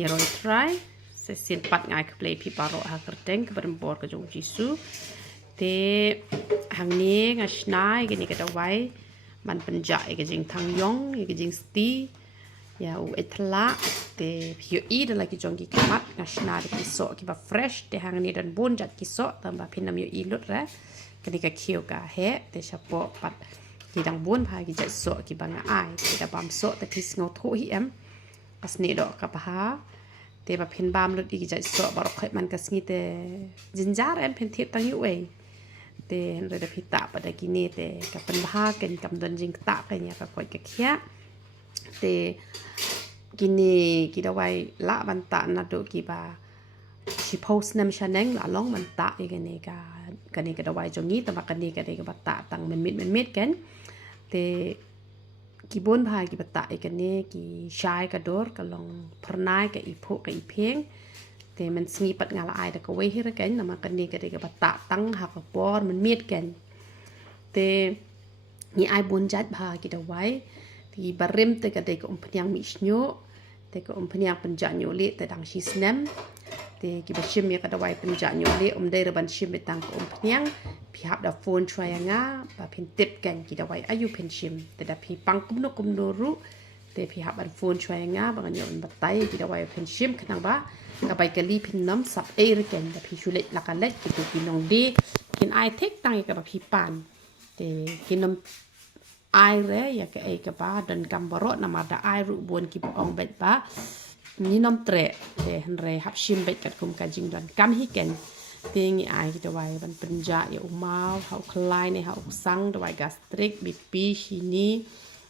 Iroi try sesil pat ngai ke play pi paro ha kerteng ke berembor ke jong jisu te hang ni ngasnai gini ke dawai man penjai ke jing thangiong ke jing sti ya u ietthyllah te pio I dan lagi jong ki kamat ngasnai de kiso ki ba fresh te hang ni dan bun jat kiso tambah pinam yo I lut re kini ke kiu ka he te chapo pat ki dang bun pha ki jat so ki banga ai te da bam so te pis ngau thu hi em kas ni do ka pa te ba phin bam lut I jat so ba rok man kas ni te jinjar em phin thip tang yu ei te re da pita pa da ki ni te ka pen bha ken kam don jing ta ka nya ka koi ka khia te kini ki da wai la ban ta na do ki ba si post nam chaneng la long man ta I ka ni ka da wai jong ni ta ba ka ni ka de ka ba ta tang men mit ken te ki bon bhai ki bata I ka ni ki shai ka dor ka long pernai ka I phu ka I pheng te man sngi pat ngala ai da ka we hi ra ken na ma ka ni ka de ka bata tang ha ka por men mit ken te ni ai bon jat bha ki da wai ti barem te ka de ka pnyang mi snyo te ka pnyang penjanyo le te dang shi snem te ki ba shim ya ka da wai penjanyo le de ra ban shim be tang ka pnyang pi hab da phone chwa nga ba phin tip ken ki da wai ayu phin shim te da pi pang kum no ru te pi hab ban phone chwa nga ba nyo ban batai ki da wai phin shim khnang ba ka bai ka li phin nam sap e re ken da pi shule la ka let ki tu ki nong de kin ai tek tang ka ba pi pan te kin nam ai re ya ka e ka ba dan gambaro na ma da ai ru bon ki ong bet ba ni nom tre te han re hab shim bet kat kum ka jing dan kam hi ken te ngi ai ki da wai ban penja ya umau hau klai ne hau sang da wai gastric bp shini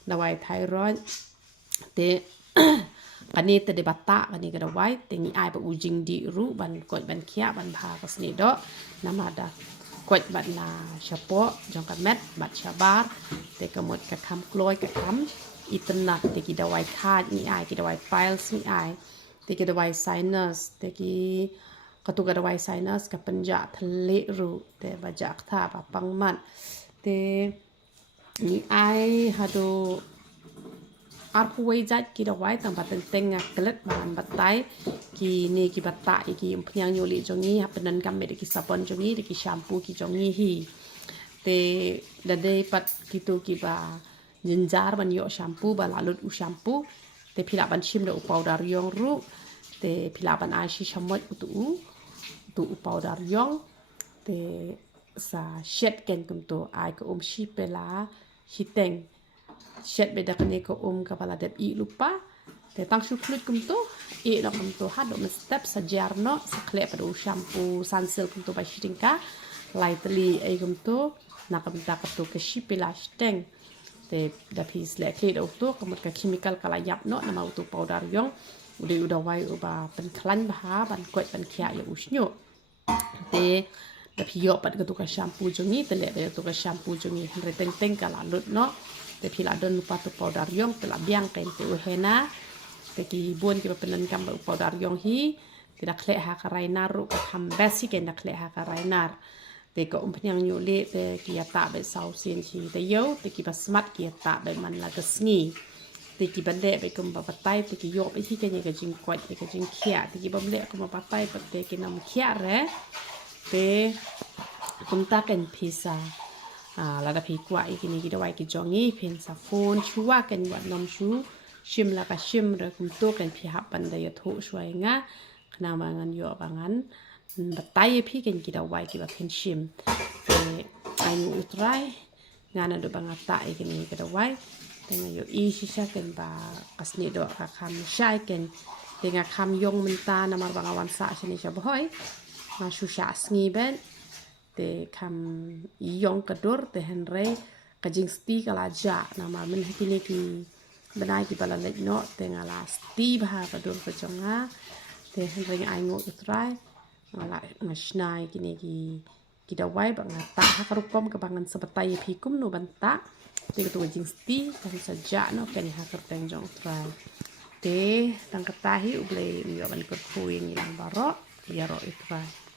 da wai thyroid te kani te de bata kani ka da wai te ngi ai ba ujing di ru ban ko ban khia ban bha ka sni do nama da ko ban na chapo jong ka met bat chabar te ka mot ka kham kloi ka kham ietthyllah te ki da wai khat ni ai ki da wai piles ni ai te ki da wai sinus te ki ka tu ka da wai sinus ka panja thale ru te ba jak tha ba pangman te ni ai haduh arpuai jat ki da wai tang bateng teng ngaklet ban batai ki ni ki bata ki pnyang nyoli jongi hapenan kam me ki sapon jongi de ki shampoo ki jongi hi te da de pat ki tu ki ba jinjar ban yo shampoo ba lalut u shampoo te phila ban shim de u powder yong ru te phila ban ai shi chamot tu u powder yong te sa shet ken kum to ai ko shi pela hiteng shet be da kani ko ka pala dep I lupa te tang shu klut kum to no kum to hado me step sa jarno sa khle pa do shampoo sunsilk kum to ba shitingka lightly ai kum to na kum ta ka to ka shi pela steng te da pis le kle do to kum ka chemical kala yap no na ma to powder yong udah wai ba pen klan ba ha ban ko ban khia ya usnyo te da pio pat ka to ka shampoo jongi te le to ka shampoo jongi re teng kala lut no te pila don lupa tu powder yong te la biang ken te uhena te ki bon ki penan kam powder yong hi te da khle ha ka rainar ru ka kham basi ken da khle ha ka rainar te ko pnyang nyu le te ki ata be sau sin chi te yo te ki basmat ki ata be man la ka sngi te ki bande be kum ba patai te ki yo be hi ken ka jing kwat te ka jing khia te ki bam le kum ba patai pa te ki nam khia re te kum ta ken pisa la da pi kwa I kini ki da wai ki jongi phin sa phone chua ken wat nom shu shim la ka shim re kum to ken phi hap pan da ya tho shwai nga khna ma ngan yo ba ngan batai phi ken ki da wai ki ba phin shim te ai nu try ngana do banga ta I kini ki da wai te nga yo I shi sha ken ba kasni do ka kham shai ken te nga kham yong min ta na mar banga wan sa shini sha boy ma shu sha sngi ben te kam yong kadur te henre ka jing sti kala ja na ma min hikini ki banai ki bala let no te ngala sti ba kadur ka jonga te henre ai ngo utrai ngala ngasnai kini ki da wai ba ngata ha karupom ka bangan sabatai phi kum no banta te to jing sti kan sa ja no ken ha kar teng jong utrai te tang katahi uble yo ban ko khuing yang baro ya ro utrai